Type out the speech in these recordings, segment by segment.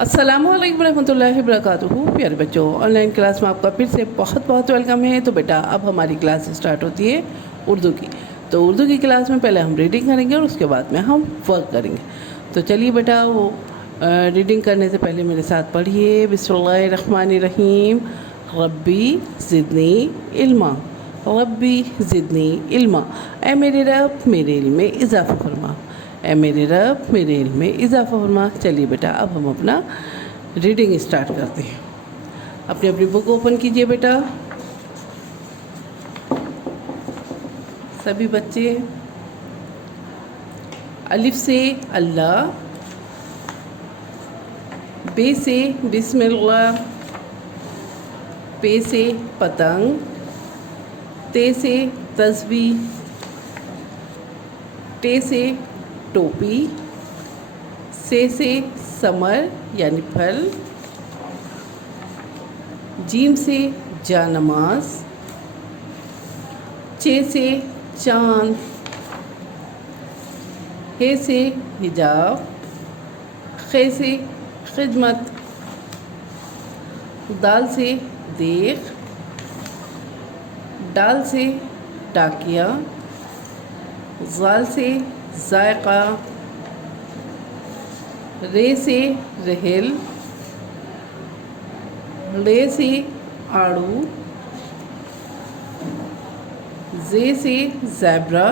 अस्सलामुअलैकुम रहमतुल्लाहि वबरकातुहू। प्यारे बच्चों, ऑनलाइन क्लास में आपका फिर से बहुत बहुत वेलकम है। तो बेटा अब हमारी क्लास स्टार्ट होती है उर्दू की। तो उर्दू की क्लास में पहले हम रीडिंग करेंगे और उसके बाद में हम वर्क करेंगे। तो चलिए बेटा, वो रीडिंग करने से पहले मेरे साथ पढ़िए बिस्मिल्लाहिर्रहमानिर्रहीम। रब्बी ज़िदनी इल्मा, रब्बी ज़िदनी इल्मा। ऐ मेरे रब मेरे इल्म में इजाफ़ा फरमा, ऐ मेरे रब मेरे इल्म में इजाफ़ा फरमा। चलिए बेटा अब हम अपना रीडिंग स्टार्ट करते हैं। अपनी अपनी बुक ओपन कीजिए बेटा सभी बच्चे। अलिफ से अल्लाह, बे से बिस्मिल्लाह, पे से पतंग, ते से तस्बीह, टे से टोपी, से समर यानी फल, जीम से जानमाज, चे से चाँद, हे से हिजाब, खे से खिदमत, दाल से देख, डाल से टाकिया, ज़ाल से जायका, रे से रहल, ले से आड़ू, जे से ज़ेब्रा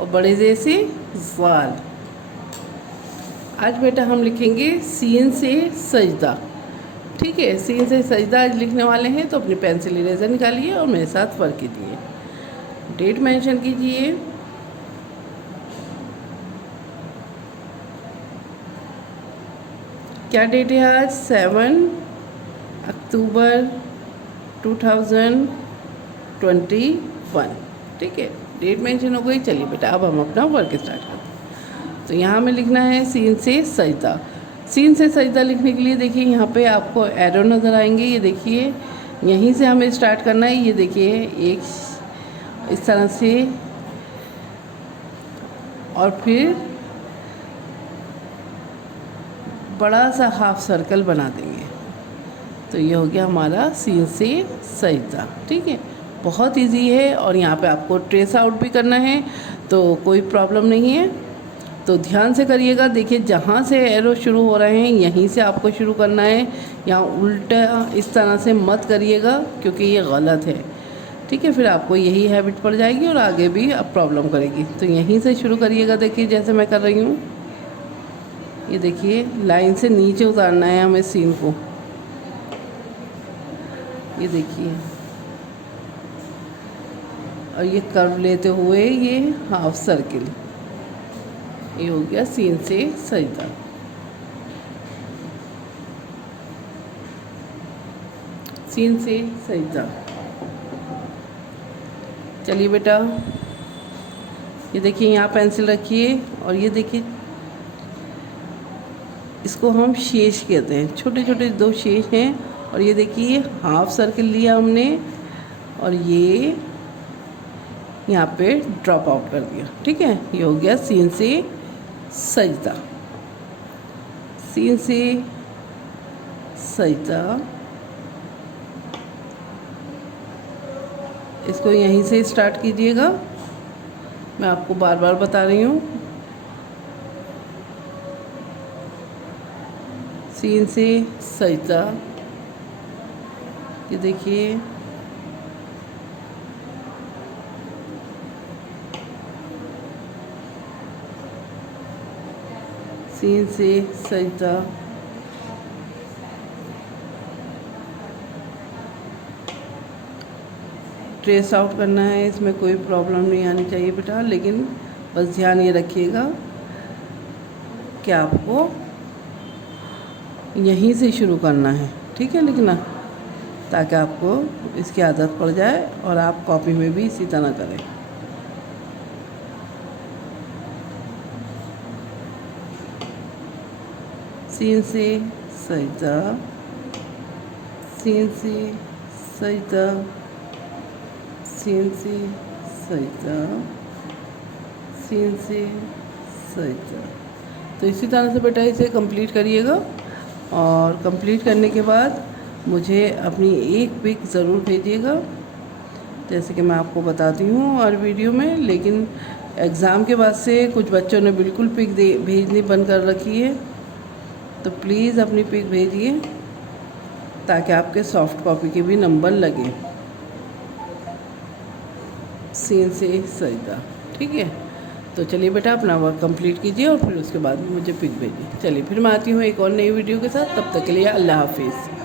और बड़े जे से ज़ाल। आज बेटा हम लिखेंगे सीन से सजदा। ठीक है, सीन से सजदा आज लिखने वाले हैं। तो अपनी पेंसिल इरेजर निकालिए और मेरे साथ वर्क कीजिए। डेट मेंशन कीजिए। क्या डेट है आज? 7 अक्टूबर 2021। ठीक है, डेट मेंशन हो गई। चलिए बेटा अब हम अपना वर्क स्टार्ट करते हैं। तो यहाँ में लिखना है सीन से सजदा। सीन से सजदा लिखने के लिए देखिए यहाँ पे आपको एरो नज़र आएंगे। ये देखिए यहीं से हमें स्टार्ट करना है। ये देखिए एक इस तरह से और फिर बड़ा सा हाफ सर्कल बना देंगे। तो ये हो गया हमारा सीन से सजदा। ठीक है, बहुत इजी है और यहाँ पे आपको ट्रेस आउट भी करना है तो कोई प्रॉब्लम नहीं है। तो ध्यान से करिएगा। देखिए जहाँ से एरो शुरू हो रहे हैं यहीं से आपको शुरू करना है। यहाँ उल्टा इस तरह से मत करिएगा क्योंकि ये गलत है। ठीक है, फिर आपको यही हैबिट पड़ जाएगी और आगे भी अब प्रॉब्लम करेगी। तो यहीं से शुरू करिएगा। देखिए जैसे मैं कर रही हूँ, ये देखिए लाइन से नीचे उतारना है हमें सीन को। ये देखिए और ये कर्व लेते हुए ये हाफ सर्किल, ये हो गया सीन से सजदा। सीन से सजदा। चलिए बेटा ये देखिए यहाँ पेंसिल रखिए और ये देखिए इसको हम शेष कहते हैं। छोटे छोटे दो शेष हैं और ये देखिए हाफ सर्किल लिया हमने और ये यहाँ पे ड्रॉप आउट कर दिया। ठीक है, ये हो गया सीन से सजदा। सीन से सजदा। इसको यहीं से स्टार्ट कीजिएगा। मैं आपको बार बार बता रही हूँ। सीन से सजदा। ये देखिए सीन से सजदा। ट्रेस आउट करना है, इसमें कोई प्रॉब्लम नहीं आनी चाहिए बेटा। लेकिन बस ध्यान ये रखिएगा कि आपको यहीं से शुरू करना है। ठीक है, लिखना, ताकि आपको इसकी आदत पड़ जाए और आप कॉपी में भी इसी तरह करें। सीन से सजदा, सीन से सजदा, सीन से सजदा, सीन से सजदा। तो इसी तरह से बेटा इसे कंप्लीट करिएगा और कंप्लीट करने के बाद मुझे अपनी एक पिक ज़रूर भेजिएगा, जैसे कि मैं आपको बताती हूँ और वीडियो में। लेकिन एग्ज़ाम के बाद से कुछ बच्चों ने बिल्कुल पिक भेजनी बंद कर रखी है, तो प्लीज़ अपनी पिक भेजिए ताकि आपके सॉफ्ट कॉपी के भी नंबर लगे सीन से सजदा। ठीक है, तो चलिए बेटा अपना वर्क कंप्लीट कीजिए और फिर उसके बाद मुझे पिक भेजिए। चलिए फिर मैं आती हूँ एक और नई वीडियो के साथ, तब तक के लिए अल्लाह हाफिज़।